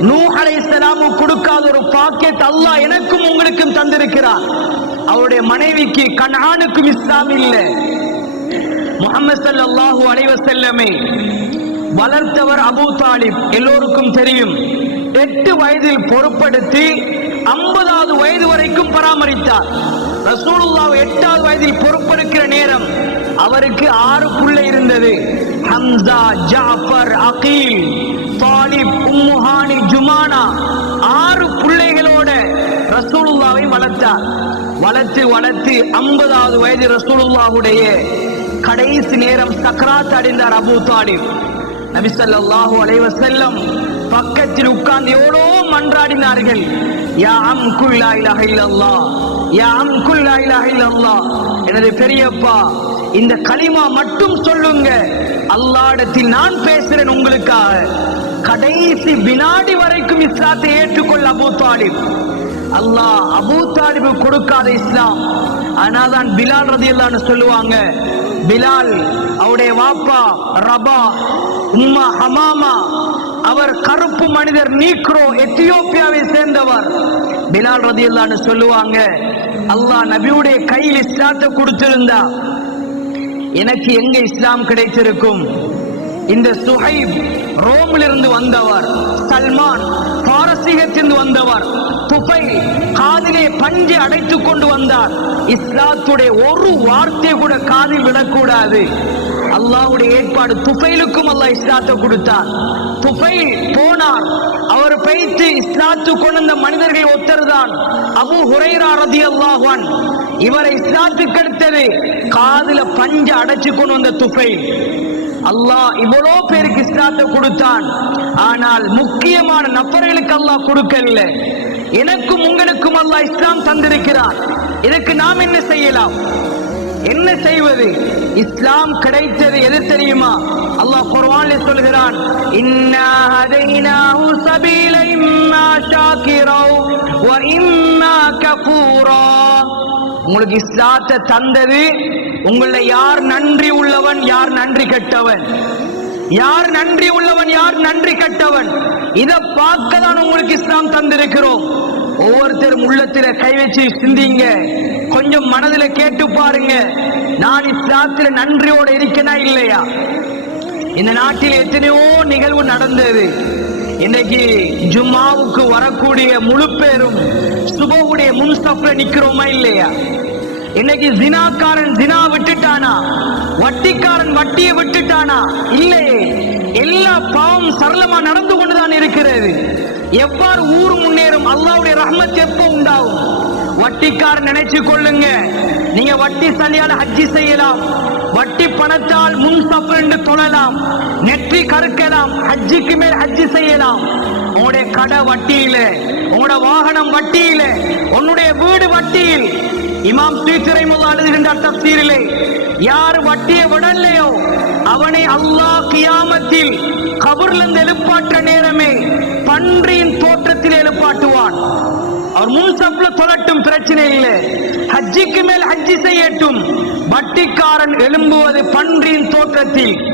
நூ அலைஹிஸ்ஸலாமு கொடுக்காத ஒரு பாக்கெட் அல்லாஹ் எனக்கும் உங்களுக்கும் தந்திருக்கிறார். அவருடைய மனைவிக்கு கண்ணானுக்கும் இஸ்லாம் இல்லை. முகமது ஸல்லல்லாஹு அலைஹி வளர்த்தவர் அபூ தாலிப் எல்லோருக்கும் தெரியும். எட்டு வயதில் பொறுப்படுத்தி ஐம்பதாவது வயது வரைக்கும் பராமரித்தார். ரசூலுல்லாஹ் எட்டாவது வயதில் பொறுப்பெடுக்கிற நேரம் அவருக்கு ஆறு புள்ள இருந்தது. Hamza Jafar Aqeel Talib Ummuhani Jumana ஆறு பிள்ளைகளோட ரசூலுல்லாவை வளர்த்தார். வளர்த்து வளர்த்து ஐம்பதாவது வயது ரசூலுல்லாவுடைய கடைசி நேரம் சக்கராத் அடைந்தார் அபூ தாலிப். நபிசல்லாஹு ஸல்லல்லாஹு பக்கத்தில் உட்கார்ந்து எவ்வளோ மன்றாடினார்கள். யா அம் குல் லா இலாஹ இல்லல்லாஹ் யா அம் குல் லா இலாஹ எனது பெரியப்பா இந்த கலிமா மட்டும் சொல்லுங்க. அல்லாடத்தில் நான் பேசுறேன் உங்களுக்காக. கடைசி வினாடி வரைக்கும் இஸ்லாத்தை ஏற்றுக்கொள்ள அபு தாலிப். அல்லாஹ் அபு தாலிபு கொடுக்காத இஸ்லாம். ஆனாதான் பிலால் ரதி இல்லான்னு சொல்லுவாங்க பிலால் அவருடைய வாப்பா ரபா உம்மா ஹமாமா அவர் கருப்பு மனிதர் நீக்ரோ எத்தியோப்பியாவை சேர்ந்தவர். பிலால் ரதி இல்லான்னு சொல்லுவாங்க அல்லாஹ் நபியுடைய கையில் இஸ்லாத்தை கொடுத்திருந்தா எனக்கு எங்க இஸ்லாம் கிடைத்திருக்கும்? இந்த சுஹைப் ரோமிலிருந்து வந்தவர் சல்மான் பாரசீகத்திலிருந்து வந்தவர் துபை காதிலே பஞ்சை அடைத்துக் கொண்டு வந்தார். இஸ்லாத்துடைய ஒரு வார்த்தை கூட காதில் விடக்கூடாது. அல்லாவுடைய ஏற்பாடு துபைலுக்கும் அல்லாஹ் இஸ்லாத்தை கொடுத்தார். துபை போனார். அவர் பயிற்சி இஸ்லாத்து கொண்டு மனிதர்கள் ஒத்தர் தான் அபு ஹுரைரா ரதி அன் இவரை இஸ்லாத்துக்கு அடுத்தது காதுல பஞ்ச அடைச்சு கொண்டு வந்த துப்பை. அல்லாஹ் இவ்வளோ பேருக்கு இஸ்லாத்தை கொடுத்தான். ஆனால் முக்கியமான நபர்களுக்கு அல்லாஹ் கொடுக்கல எனக்கும் உங்களுக்கும் அல்லாஹ் இஸ்லாம் தந்திருக்கிறார். இதற்கு நாம் என்ன செய்யலாம்? என்ன செய்வது? இஸ்லாம் கிடைத்தது எது தெரியுமா? அல்லாஹ் குர்ஆன்ல சொல்கிறான் இன்னா ஹதைனாஹு சபீல இம்மா ஷாக்கிரா வ இம்மா கஃபூரா. உங்களுக்கு இஸ்லாத்தை தந்தது. உங்கள யார் நன்றி உள்ளவன் யார் நன்றி கெட்டவன்? யார் நன்றி உள்ளவன் யார் நன்றி கெட்டவன்? இத பார்க்க தான் உங்களுக்கு இஸ்லாம் தந்திருக்கிறோம். ஒவ்வொருத்தரும் உள்ளத்துல கை வச்சு சிந்திங்க. கொஞ்சம் மனதுல கேட்டு பாருங்க. நான் இஸ்லாத்துல நன்றியோட இருக்கேனா இல்லையா? இந்த நாட்டில் எத்தனையோ நிகழ்வு நடந்தது. இன்னைக்கு ஜும்மாவுக்கு வரக்கூடிய முழு பேரும் சுபவுடைய முன்ஸ்டப்ல நிக்கிறோமா இல்லையா? இன்னைக்கு ஜினாக்காரன் ஜினா விட்டுட்டானா? வட்டிக்காரன் வட்டியை விட்டுட்டானா? இல்லையே. எல்லா பாவம் சரளமா நடந்து கொண்டுதான் இருக்கிறது. எவ்வாறு ஊர் முன்னேறும்? அல்லாவுடைய ரஹ்மத் எப்போ உண்டாகும்? வட்டிக்காரன் நினைச்சு கொள்ளுங்க. நீங்க வட்டி சலியால ஹஜ்ஜி செய்யலாம். வட்டி பணத்தால் முன் சப்பரண்டு தொழலாம் நெற்றி கருக்கலாம் ஹஜ்ஜிக்கு மேல் ஹஜ்ஜி செய்யலாம். உங்களுடைய கடை வட்டியில உங்களோட வாகனம் வட்டியில உன்னுடைய வீடு வட்டியில். இமாம் ஸ்ரீசிரை முதல் அழுகின்ற தப்சீரிலே யார் வட்டியை விடலையோ அவனை அல்லாஹ் கியாமத்தில் கபர்ல இருந்து எழுப்பாற்ற நேரமே பன்றியின் தோற்றத்தில் எழுப்பாட்டுவான். அவர் முன் தொழட்டும் பிரச்சனை இல்லை. ஹஜ்ஜிக்கு மேல் ஹஜ்ஜி செய்யட்டும். வட்டிக்காரன் எழும்புவது பன்றியின் தோற்றத்தில்.